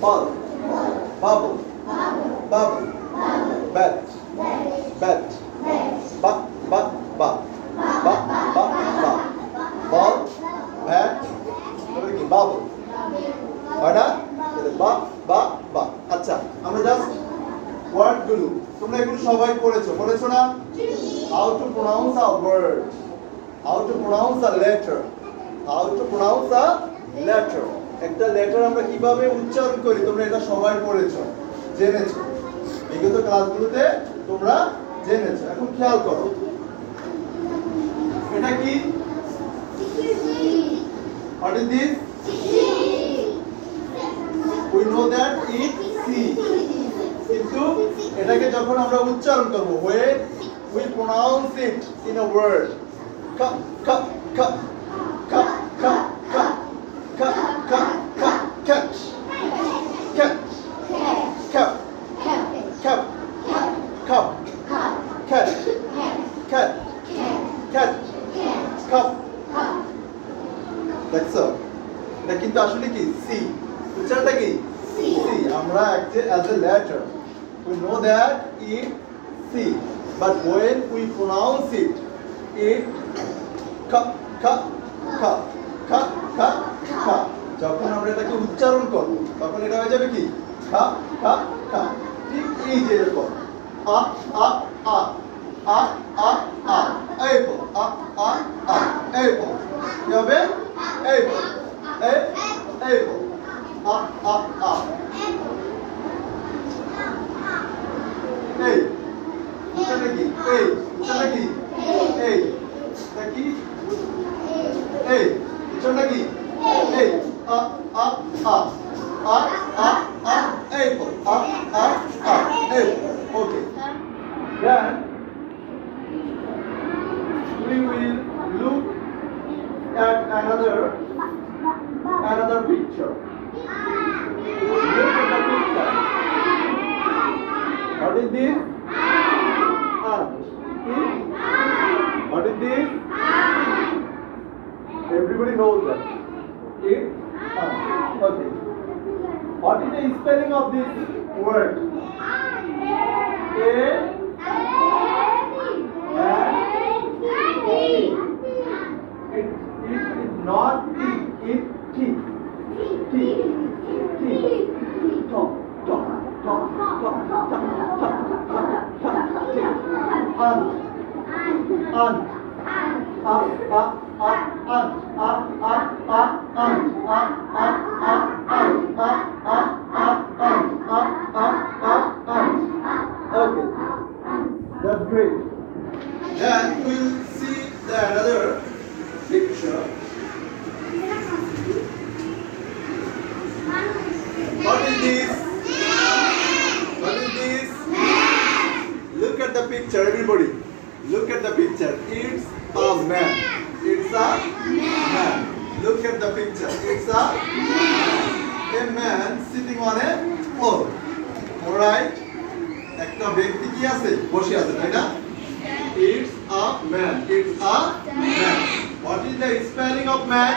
Ball. Bubble. Bubble. Bat. Bat. Buck. Buck. Buck. Buck. Buck. Buck. Ball. Bat. তারপরে কি বাবল হয় না বাক বাক বাক আচ্ছা আমরা জাস্ট ওয়ার্ড গুলো তোমরা এগুলো সবাই পড়েছো না how to pronounce a word how to pronounce a letter how to pronounce a letter একটা লেটার আমরা কিভাবে উচ্চারণ করি তোমরা এটা সবাই পড়েছো জেনেছো বিগত ক্লাসগুলোতে তোমরা জেনেছো এখন খেয়াল করো এটা কি What is this? We know that it's C. কিন্তু এটাকে যখন আমরা উচ্চারণ করব when we pronounce it in a word ka ka ka ka ka ka ka ka ka catch catch cap cap cup cat cat cat cup দেখছো এটা কিন্তু আসলে কি সি উচ্চারণটা কি সি আমরা as a letter we know that it C but when we pronounce it ka ka ka ka ka ka যখন আমরা এটাকে উচ্চারণ করব তখন এটা হয়ে যাবে কি ka ka ka ঠিক এই যে এরকম আ আ আ আ আ আ apple আ আ আ apple কি হবে apple apple a a a এই উচ্চারণ কি এই উচ্চারণ কি এই এটা কি এই উচ্চারণ কি এই a a a a a a apple a a a apple okay then we will look at another picture. Look at the picture. What is this? Ant. What is this? Everybody knows that. It ant. Okay. What is the spelling of this word? A It is not T. It T. T. T. Top. Top. Top. Top. Top. Top. Top. Ant. Ant. Ant. Ant. Okay. That's great. Then we'll see the another picture. What is this? What is this? Look at the picture, everybody. Look at the picture. It's a man. It's a man. Look at the picture. It's a man sitting on a pole. Alright? একটা ব্যক্তি কি আছে? বসে আছে, তাই না? It's a man. It's a man. What is the spelling of man?